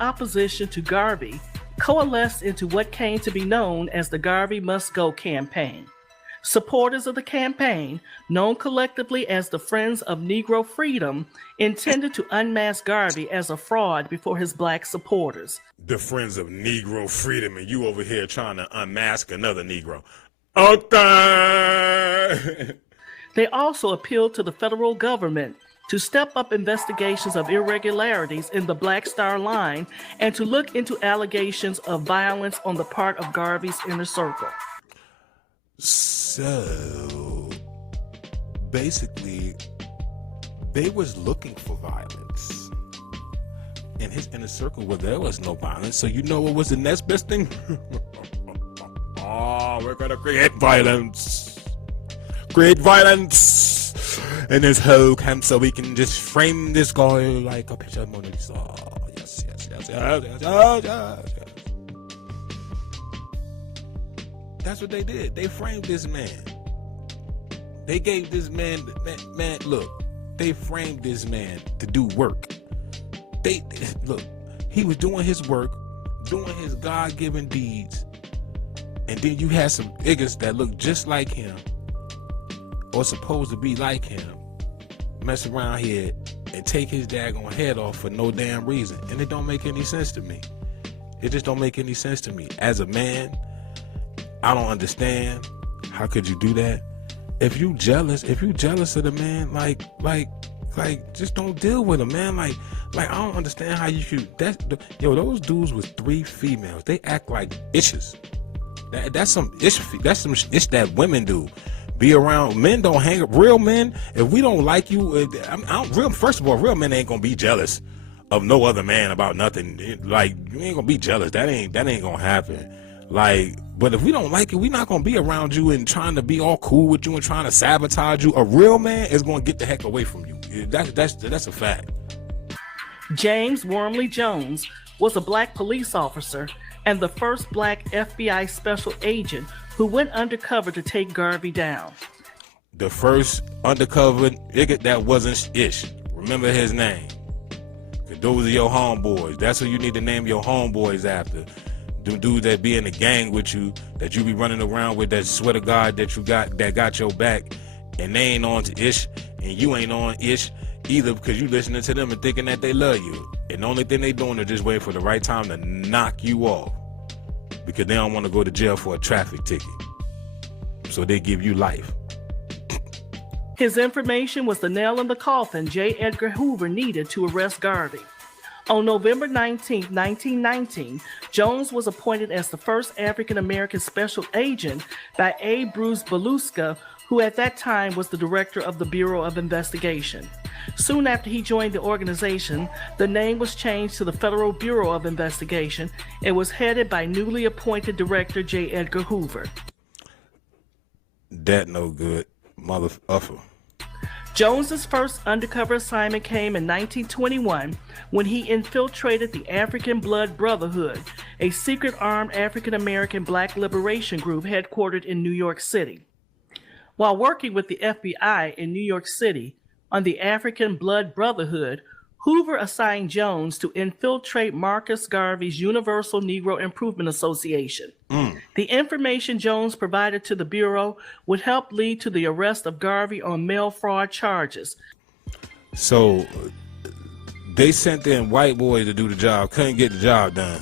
Opposition to Garvey coalesced into what came to be known as the Garvey Must Go campaign. Supporters of the campaign, known collectively as the Friends of Negro Freedom, intended to unmask Garvey as a fraud before his Black supporters. The Friends of Negro Freedom, and you over here trying to unmask another Negro. Okay. They also appealed to the federal government to step up investigations of irregularities in the Black Star Line and to look into allegations of violence on the part of Garvey's inner circle. So, basically, they was looking for violence. In his inner circle where there was no violence, so you know what was the next best thing? Oh, we're gonna create violence. Create violence in this whole camp so we can just frame this guy like a picture of Mona Lisa. Yes. That's what they did. They framed this man. They gave this man, look, they framed this man to do work. Look, he was doing his work, doing his God-given deeds, and then you had some niggas that look just like him, or supposed to be like him, mess around here and take his daggone head off for no damn reason. And it don't make any sense to me. It just don't make any sense to me. As a man, I don't understand. How could you do that? If you jealous of the man, like, just don't deal with him, man. Like, I don't understand how you could. Those dudes with 3 females. They act like issues. That's some ish. That's some ish that women do. Be around men. Don't hang up. Real men. If we don't like you, first of all, real men ain't gonna be jealous of no other man about nothing. Like, you ain't gonna be jealous. That ain't gonna happen. Like, but if we don't like it, we're not gonna be around you and trying to be all cool with you and trying to sabotage you. A real man is gonna get the heck away from you. That's a fact. James Wormley Jones was a Black police officer and the first Black FBI special agent who went undercover to take Garvey down. The first undercover nigga that wasn't ish. Remember his name. Cause those are your homeboys. That's who you need to name your homeboys after. Them dudes that be in the gang with you, that you be running around with, that swear to God that got your back, and they ain't on to ish, and you ain't on ish either, because you listening to them and thinking that they love you. And the only thing they doing is just waiting for the right time to knock you off, because they don't want to go to jail for a traffic ticket. So they give you life. His information was the nail in the coffin J. Edgar Hoover needed to arrest Garvey. On November 19, 1919, Jones was appointed as the first African-American special agent by A. Bruce Beluska, who at that time was the director of the Bureau of Investigation. Soon after he joined the organization, the name was changed to the Federal Bureau of Investigation and was headed by newly appointed director J. Edgar Hoover. That no good, motherfucker. Jones's first undercover assignment came in 1921 when he infiltrated the African Blood Brotherhood, a secret armed African-American black liberation group headquartered in New York City. While working with the FBI in New York City on the African Blood Brotherhood, Hoover assigned Jones to infiltrate Marcus Garvey's Universal Negro Improvement Association. The information Jones provided to the Bureau would help lead to the arrest of Garvey on mail fraud charges. So they sent in white boys to do the job, couldn't get the job done.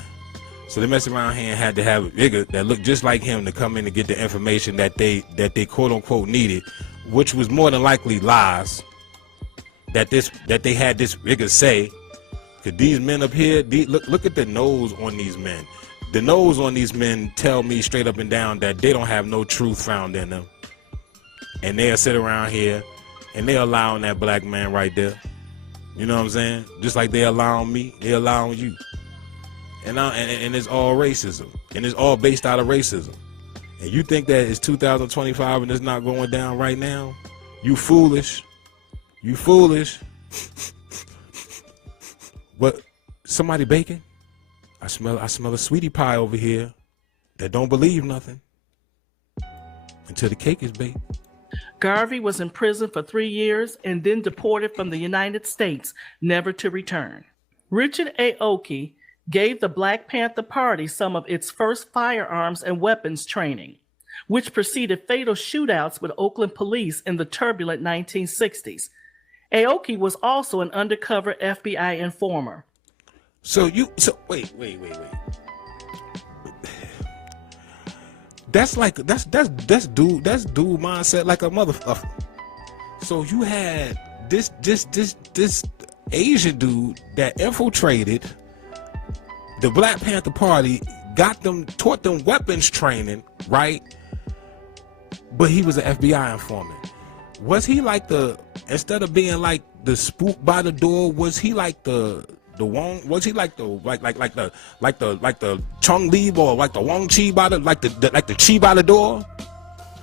So they messed around here and had to have a nigga that looked just like him to come in and get the information that they quote unquote needed, which was more than likely lies. That they had this nigga say, cause these men up here, look at the nose on these men. The nose on these men tell me straight up and down that they don't have no truth found in them, and they'll sit around here and they're allowing that black man right there. You know what I'm saying? Just like they allowing me, they allowing you. And it's all racism, and it's all based out of racism. And you think that it's 2025 and it's not going down right now? You foolish. You foolish. What? Somebody baking? I smell a sweetie pie over here that don't believe nothing until the cake is baked. Garvey was in prison for 3 years and then deported from the United States, never to return. Richard Aoki gave the Black Panther Party some of its first firearms and weapons training, which preceded fatal shootouts with Oakland police in the turbulent 1960s. Aoki was also an undercover FBI informer. Wait. That's dude mindset like a motherfucker. So you had this Asian dude that infiltrated the Black Panther Party, taught them weapons training, right? But he was an FBI informant. Was he like instead of being like the spook by the door, was he like the Wong? Was he like the Chung Li or like the Wong Chi by the like the Chi by the door?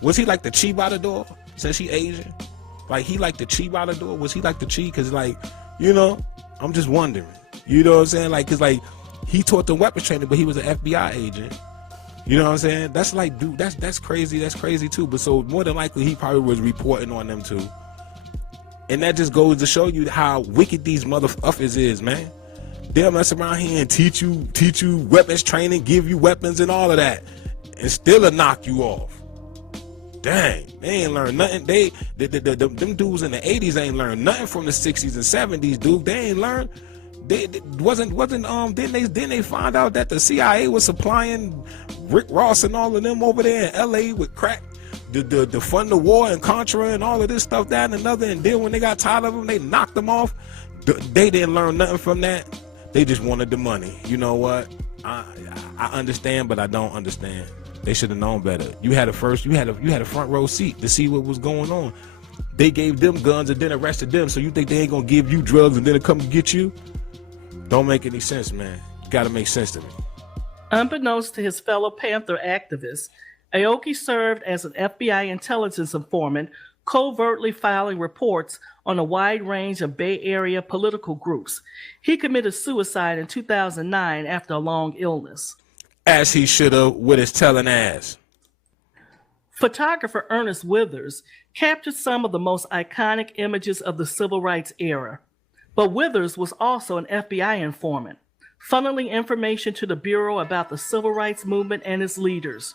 Was he like the Chi by the door? Since he Asian, like he like the Chi by the door. Was he like the Chi? Cause like, you know, I'm just wondering. You know what I'm saying? Like, cause like he taught them weapons training, but he was an FBI agent. You know what I'm saying? That's like, dude, that's crazy. That's crazy too. But so more than likely, he probably was reporting on them too. And that just goes to show you how wicked these motherfuckers is, man. They'll mess around here and teach you weapons training, give you weapons and all of that, and still knock you off. Dang, they ain't learned nothing. Them dudes in the 80s ain't learned nothing from the 60s and 70s, dude. They ain't learned. Then they find out that the CIA was supplying Rick Ross and all of them over there in LA with crack, the fund the war and Contra and all of this stuff, that and another. And then when they got tired of them, they knocked them off. They didn't learn nothing from that. They just wanted the money. You know what? I understand, but I don't understand. They should have known better. You had a front row seat to see what was going on. They gave them guns and then arrested them. So you think they ain't gonna give you drugs and then come get you? Don't make any sense, man. You gotta make sense to me. Unbeknownst to his fellow Panther activists, Aoki served as an FBI intelligence informant, covertly filing reports on a wide range of Bay Area political groups. He committed suicide in 2009 after a long illness. As he should have, with his telling ass. Photographer Ernest Withers captured some of the most iconic images of the civil rights era. But Withers was also an FBI informant, funneling information to the Bureau about the civil rights movement and its leaders.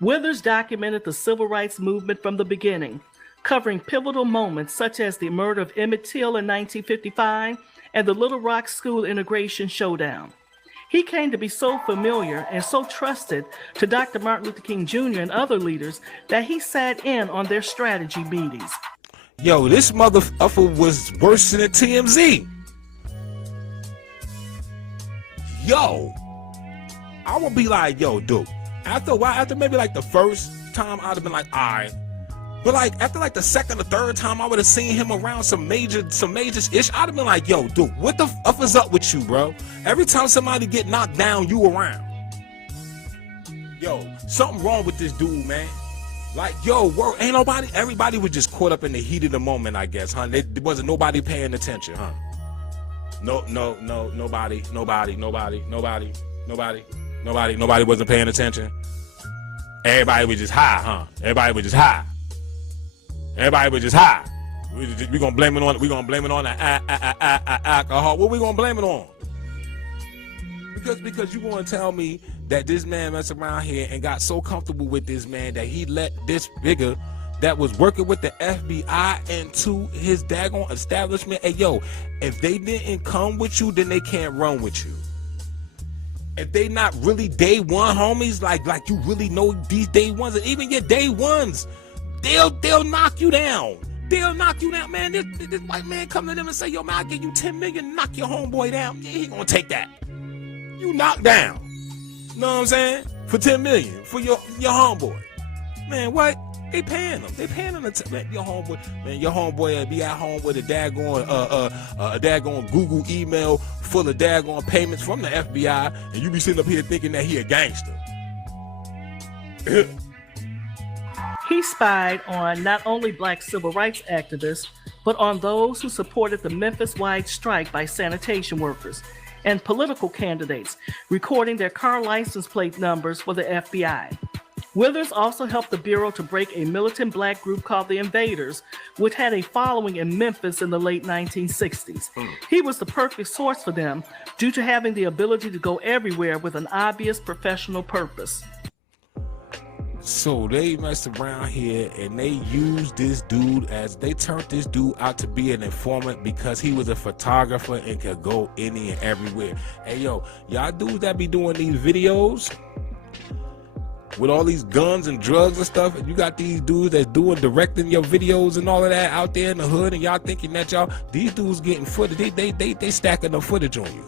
Withers documented the civil rights movement from the beginning, covering pivotal moments such as the murder of Emmett Till in 1955 and the Little Rock School integration showdown. He came to be so familiar and so trusted to Dr. Martin Luther King Jr. and other leaders that he sat in on their strategy meetings. Yo, this motherfucker was worse than a TMZ. yo, I would be like, yo, dude. After a while, after maybe like the first time, I'd have been like, all right. But like after like the second or third time, I would have seen him around some major ish. I'd have been like, yo, dude, what the f is up with you, bro? Every time somebody get knocked down, you around. Yo, something wrong with this dude, man. Like, yo, ain't nobody. Everybody was just caught up in the heat of the moment, I guess, huh? There wasn't nobody paying attention, huh? Nobody wasn't paying attention. Everybody was just high, huh? Everybody was just high. We gonna blame it on the alcohol. What we gonna blame it on? Because you gonna tell me that this man messed around here and got so comfortable with this man that he let this nigga that was working with the FBI into his daggone establishment. Hey, yo, if they didn't come with you, then they can't run with you. If they not really day one homies, like you really know these day ones, and even your day ones, they'll knock you down. They'll knock you down, man. This white man come to them and say, yo, man, I give you 10 million, knock your homeboy down. Yeah, he gonna take that. You knocked down. You know what I'm saying? For 10 million, for your homeboy. Man, what? They paying them. They paying them to man, your homeboy. Man, your homeboy be at home with a daggone Google email full of daggone payments from the FBI, and you be sitting up here thinking that he a gangster. He spied on not only black civil rights activists, but on those who supported the Memphis-wide strike by sanitation workers and political candidates, recording their car license plate numbers for the FBI. Withers also helped the Bureau to break a militant black group called the Invaders, which had a following in Memphis in the late 1960s. He was the perfect source for them due to having the ability to go everywhere with an obvious professional purpose. So they messed around here and they used this dude they turned this dude out to be an informant because he was a photographer and could go any and everywhere. Hey, yo, y'all dudes that be doing these videos with all these guns and drugs and stuff, and you got these dudes that's directing your videos and all of that out there in the hood, and y'all thinking that these dudes getting footage, they stacking up footage on you.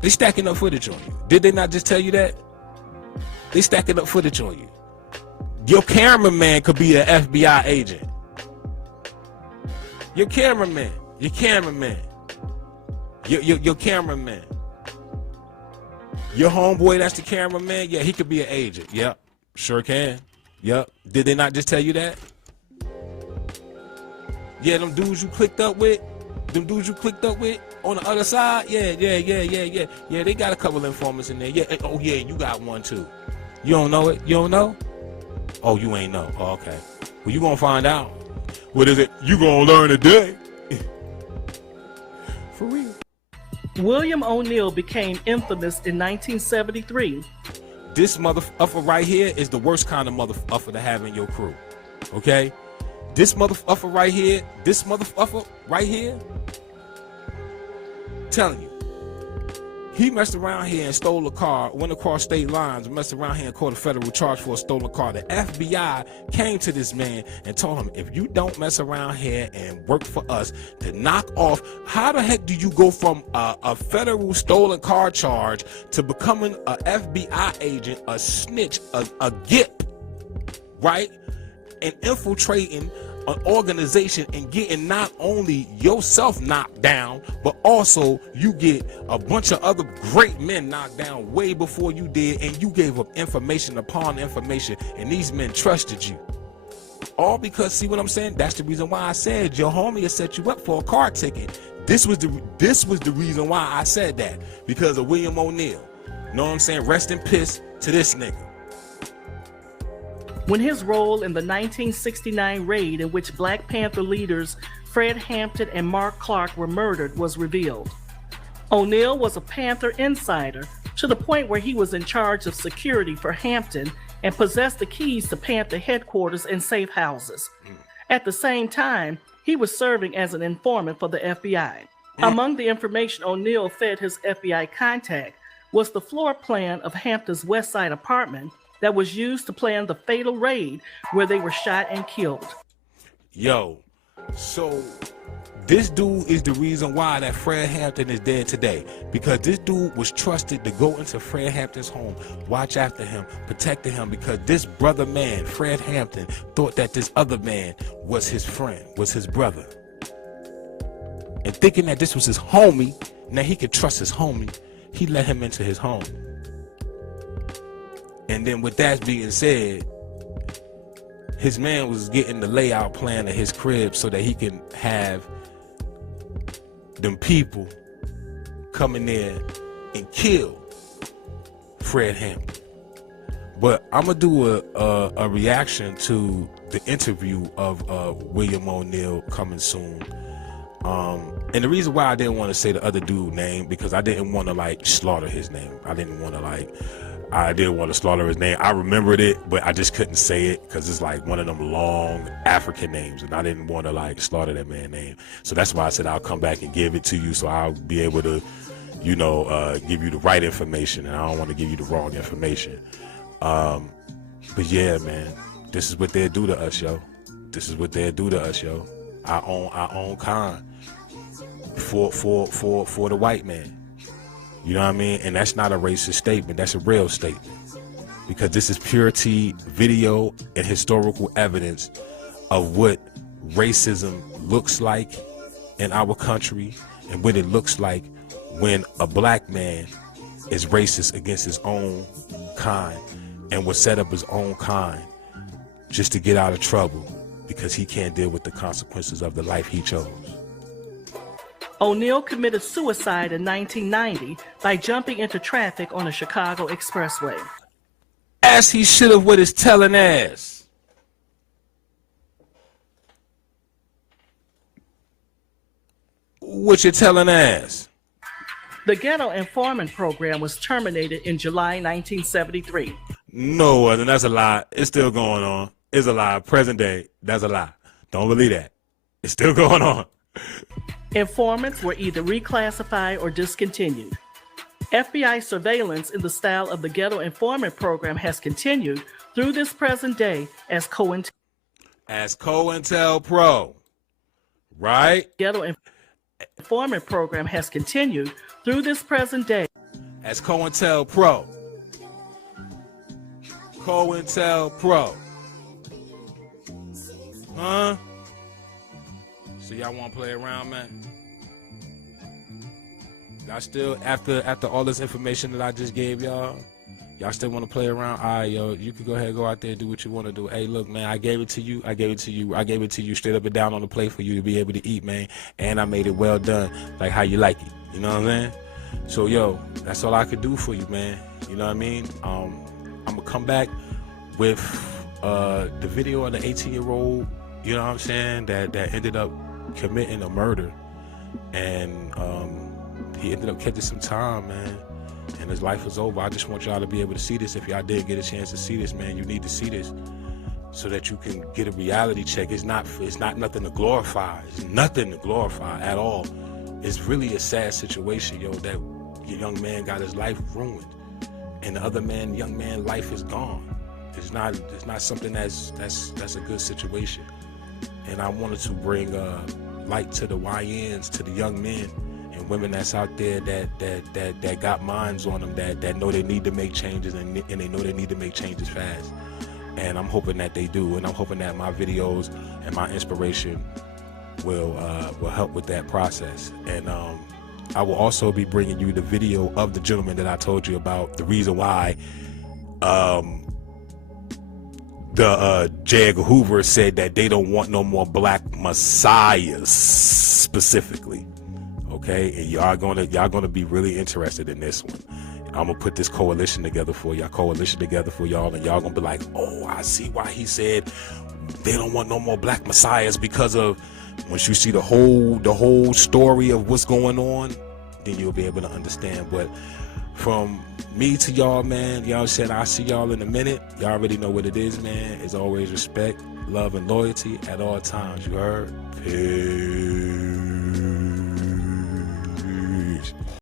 They stacking up footage on you. Did they not just tell you that? They stacking up footage on you. Your cameraman could be an FBI agent. Your cameraman. Your cameraman. Your homeboy that's the cameraman, yeah, he could be an agent. Yep, sure can. Yep. Did they not just tell you that? Yeah, them dudes you clicked up with on the other side, yeah, they got a couple informants in there. Yeah, oh yeah, you got one too. You don't know it? You don't know? Oh, you ain't know. Oh, okay. Well, you gonna find out. What is it? You gonna learn today. For real. William O'Neal became infamous in 1973. This motherfucker right here is the worst kind of motherfucker to have in your crew. Okay? This motherfucker right here, telling you, he messed around here and stole a car, went across state lines, messed around here and caught a federal charge for a stolen car. The FBI came to this man and told him, if you don't mess around here and work for us to knock off, how the heck do you go from a federal stolen car charge to becoming a FBI agent, a snitch, a GIP, right? And infiltrating an organization and getting not only yourself knocked down, but also you get a bunch of other great men knocked down way before you did, and you gave up information upon information, and these men trusted you. All because, see what I'm saying? That's the reason why I said your homie will set you up for a car ticket. This was the reason why I said that, because of William O'Neal. Know what I'm saying? Rest in peace to this nigga. When his role in the 1969 raid in which Black Panther leaders Fred Hampton and Mark Clark were murdered was revealed. O'Neal was a Panther insider to the point where he was in charge of security for Hampton and possessed the keys to Panther headquarters and safe houses. At the same time, he was serving as an informant for the FBI. Among the information O'Neal fed his FBI contact was the floor plan of Hampton's West Side apartment that was used to plan the fatal raid where they were shot and killed. Yo, so This dude is the reason why that Fred Hampton is dead today, because this dude was trusted to go into Fred Hampton's home, watch after him, protect him, because this brother man, Fred Hampton, thought that this other man was his friend, was his brother. And thinking that this was his homie, now he could trust his homie, he let him into his home. And then with that being said, his man was getting the layout plan of his crib so that he can have them people come in there and kill Fred Hampton. But I'm gonna do a reaction to the interview of William O'Neal coming soon. And the reason why I didn't want to say the other dude's name, because I didn't want to like slaughter his name. I didn't want to slaughter his name. I remembered it, but I just couldn't say it because it's like one of them long African names, and I didn't want to like slaughter that man's name. So that's why I said I'll come back and give it to you, so I'll be able to, you know, give you the right information, and I don't want to give you the wrong information. But yeah, man, this is what they'll do to us, yo. This is what they'll do to us, yo. Our own kind for the white man. You know what I mean? And that's not a racist statement. That's a real statement. Because this is purity, video, and historical evidence of what racism looks like in our country and what it looks like when a black man is racist against his own kind and will set up his own kind just to get out of trouble because he can't deal with the consequences of the life he chose. O'Neal committed suicide in 1990 by jumping into traffic on a Chicago expressway. As he should have with his telling ass. What you telling ass? The Ghetto Informant program was terminated in July 1973. No, and that's a lie. It's still going on. It's a lie. Present day, that's a lie. Don't believe that. It's still going on. Informants were either reclassified or discontinued. FBI surveillance in the style of the Ghetto Informant program has continued through this present day as COINTELPRO, right? Ghetto Informant program has continued through this present day as COINTELPRO. COINTELPRO. Huh? So y'all want to play around, man? Y'all still, after all this information that I just gave y'all still want to play around? All right, yo, you can go ahead and go out there and do what you want to do. Hey, look, man, I gave it to you straight up and down on the plate for you to be able to eat, man. And I made it well done, like how you like it. You know what I'm saying? So, yo, that's all I could do for you, man. You know what I mean? I'm going to come back with the video of the 18-year-old, you know what I'm saying, that ended up committing a murder, and he ended up catching some time, man, and his life was over. I just want y'all to be able to see this. If y'all did get a chance to see this, man, you need to see this so that you can get a reality check. It's not nothing to glorify. It's nothing to glorify at all. It's really a sad situation, yo, that your young man got his life ruined, and the other young man life is gone. It's not something that's a good situation. And I wanted to bring light to the YNs, to the young men and women that's out there that got minds on them, that know they need to make changes, and they know they need to make changes fast. And I'm hoping that they do, and I'm hoping that my videos and my inspiration will help with that process. And I will also be bringing you the video of the gentleman that I told you about, the reason why J. Edgar Hoover said that they don't want no more black messiahs specifically. Okay, and y'all gonna be really interested in this one. I'm gonna put this coalition together for y'all, and y'all gonna be like, oh, I see why he said they don't want no more black messiahs, because of, once you see the whole story of what's going on, then you'll be able to understand. But from me to y'all, man, y'all said I'll see y'all in a minute. Y'all already know what it is, man. It's always respect, love, and loyalty at all times. You heard? Peace.